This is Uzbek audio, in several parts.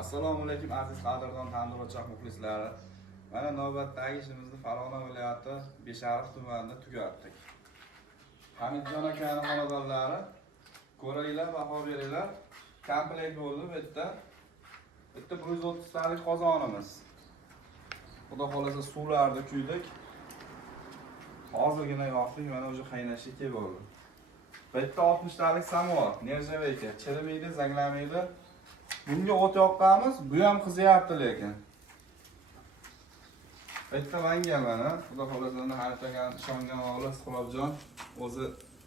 Assalomu alaykum aziz qadrdon tandir o'choq muxlislari. Mana navbatdagi ishimizni Farg'ona viloyati Beshariq tumanida tugatdik. Hamidjon akaning xonadonlari ko'ringlar, baho beringlar. Komplekt bo'ldi bu yerda. Bitta 130 talik qozonimiz. Xudo xolasa suvlarni kuydik. Hozirgina yoqdik, mana o'sha qaynashga kelib bo'ldi. Bu yerda 60 talik samovar, nerjaveyka, chirimaydi, zanglamaydi. Bunga o't yoqqanmiz, bu ham qizyapti lekin. Bitta mangan mana, xudo xolasa Hamid akaning ishongan o'g'li Suqrobjon o'zi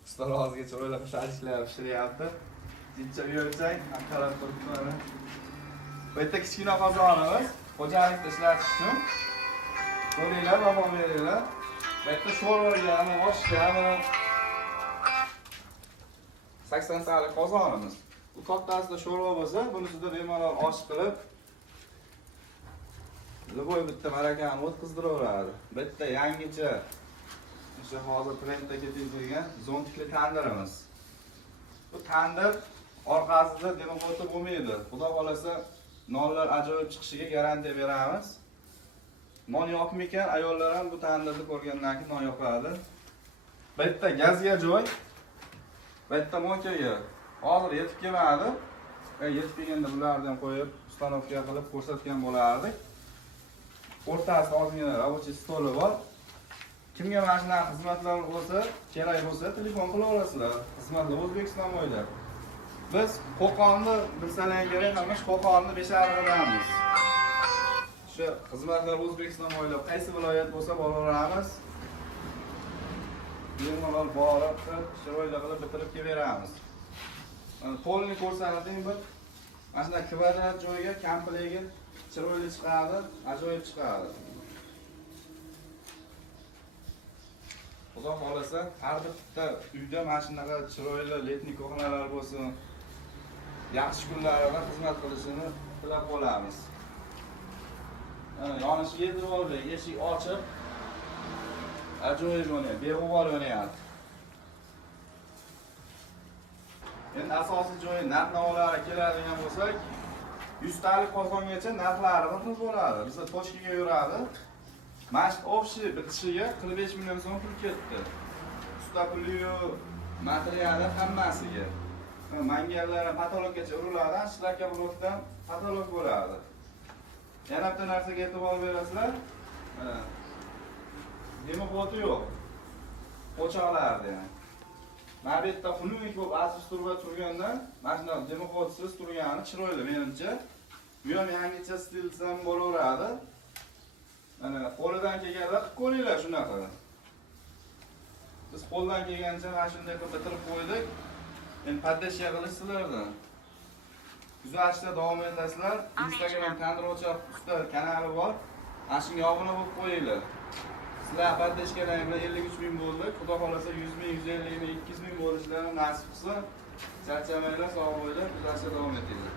ustarozga chiroyli qishlar pishiryapti. Jincha yo'lchang, qarab turibdi mana. Bu yerda kichkina qozonimiz, xo'jalikda ishlatish uchun. Ko'ringlar, baho beringlar. Bu yerda sho'rvagami, oshgami 80 talik qozonimiz. Bu kattasida sho'rva bo'lsa, bunisida bemalol osh qilib, liboy bitta marakani o'tqizdiraveradi. Bitta yangicha o'sha hozir trendda ketilgan zontikli tandirimiz. Bu tandir orqasida demoqoti bo'lmaydi. Xudo xolasa nonlar ajoyib chiqishiga garantiya beramiz. Non yoqmaykan, ayollar ham bu tandirni ko'rgandan keyin non yoqadi. Bitta gazga joy, bitta mokaga hozir yetib kelmadi. Yetib kelganda bularni ham qo'yib, ustanovka qilib ko'rsatgan bo'lardik. O'rtasida ozgina rабочий stoli bor. Kimga mana shunaqa xizmatlar bo'lsa, kerak bo'lsa, telefon qilaverasizlar. Xizmatlar O'zbekiston bo'ylab. Biz Qo'qonni bilsalaring kerak, hamma shu Qo'qonni Beshariqdamiz. Shu xizmatlar O'zbekiston bo'ylab qaysi viloyat bo'lsa boraveramiz. Bemalol borib, chiroyli qilib bitirib kelaveramiz. Polni ko'rsating bir. Mana shunday kvadrat joyga komplegi chiroyli chiqadi, ajoyib chiqadi. Xudo xolasa, har bitta uyda mana shunaqa chiroyli letniy ko'xnalar bo'lsin. Yaxshi kunlarda xizmat qilishini tilab qolamiz. Yonishiga e'tibor bering, eshik ochiq. Ajoyib o'ynayapti, beg'ubor o'ynayapti. Endi asosiy joyi narx-navolarga keladigan bo'lsak, 100 talik qozongacha narxlari bir xil bo'ladi. Bizda toshkaga yuradi. Mana shu общий bitishiga 45 million so'm pul ketdi. Usta puli-yu, materiali hammasiga. Manganlar patologgacha uriladi, shlaka blokdan patolog bo'ladi. Yana bitta narsaga e'tibor berasizlar. Demoqoti yo'q. Qo'choqlarda yani. Mana bu yerda xunuk ko'p aziz turba turgandan, mana shunday demoqotisiz turgani chiroyli menimcha. Bu ham yangicha stilsam bo'laveradi. Mana qo'lidan kelganlar qilib ko'ringlar shunaqa. Biz qo'ldan kelgancha mana shunday qilib bitirib qo'ydik. Endi poddashga qilishsizlardan. Kuzatishda davom etasizlar. Instagram tandir o'choq usta kanali bor. Ana shunga obuna bo'lib qo'yinglar. Sizlar poddashkalar bilan 53 ming bo'ldi. Xudo xolasa 100 ming, 150 ming, 200 ming bo'lishlarini nasib qilsa, charchamanglar, sog' bo'linglar, kuzatishda davom etinglar.